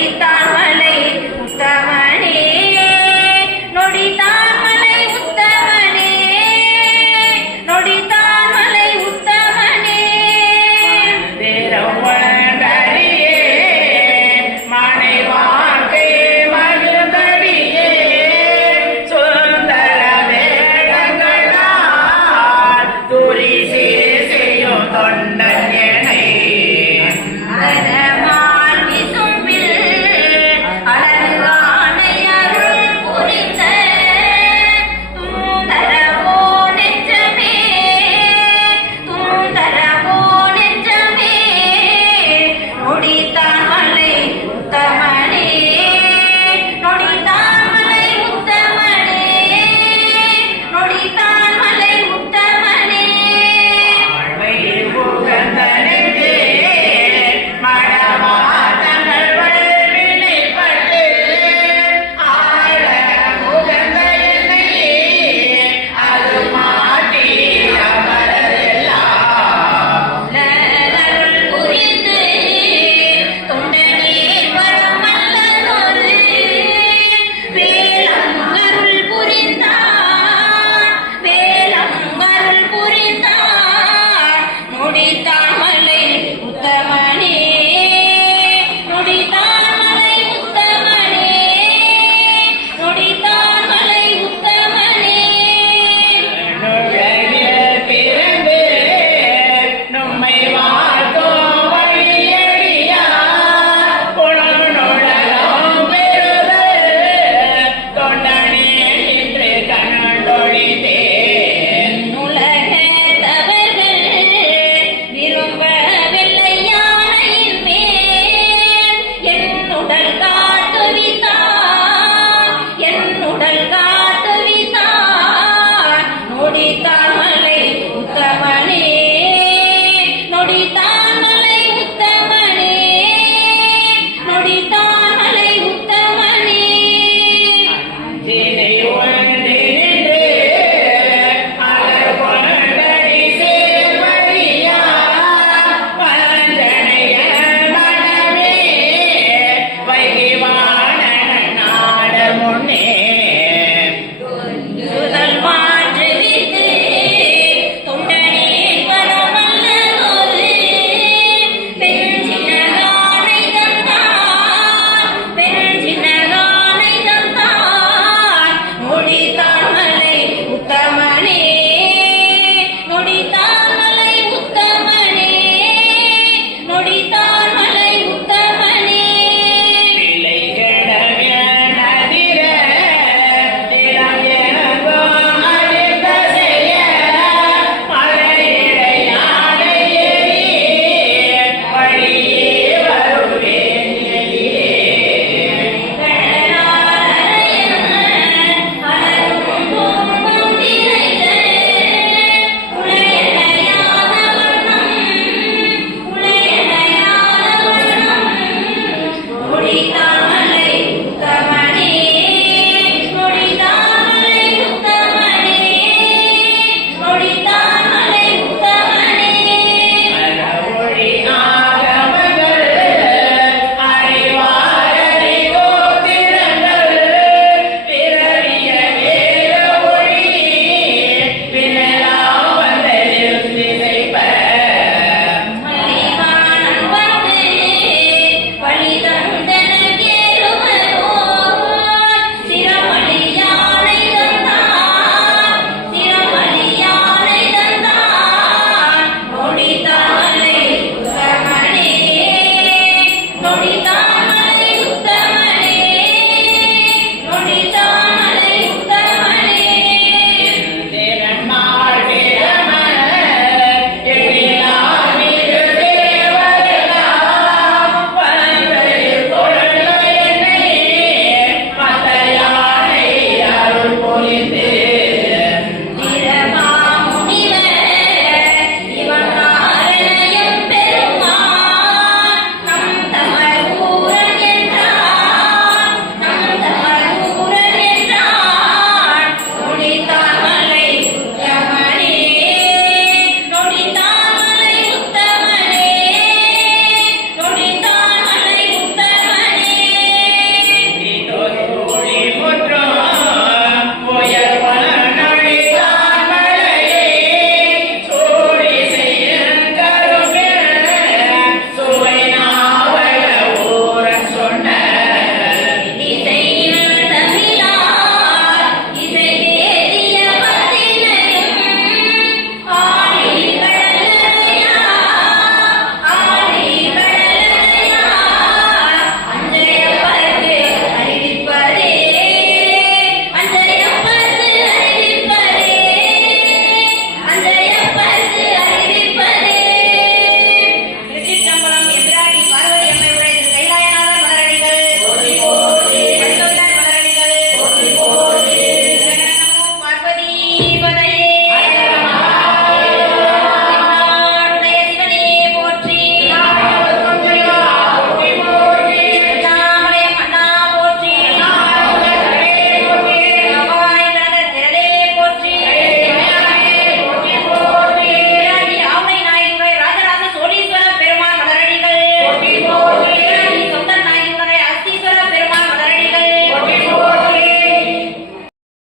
ahorita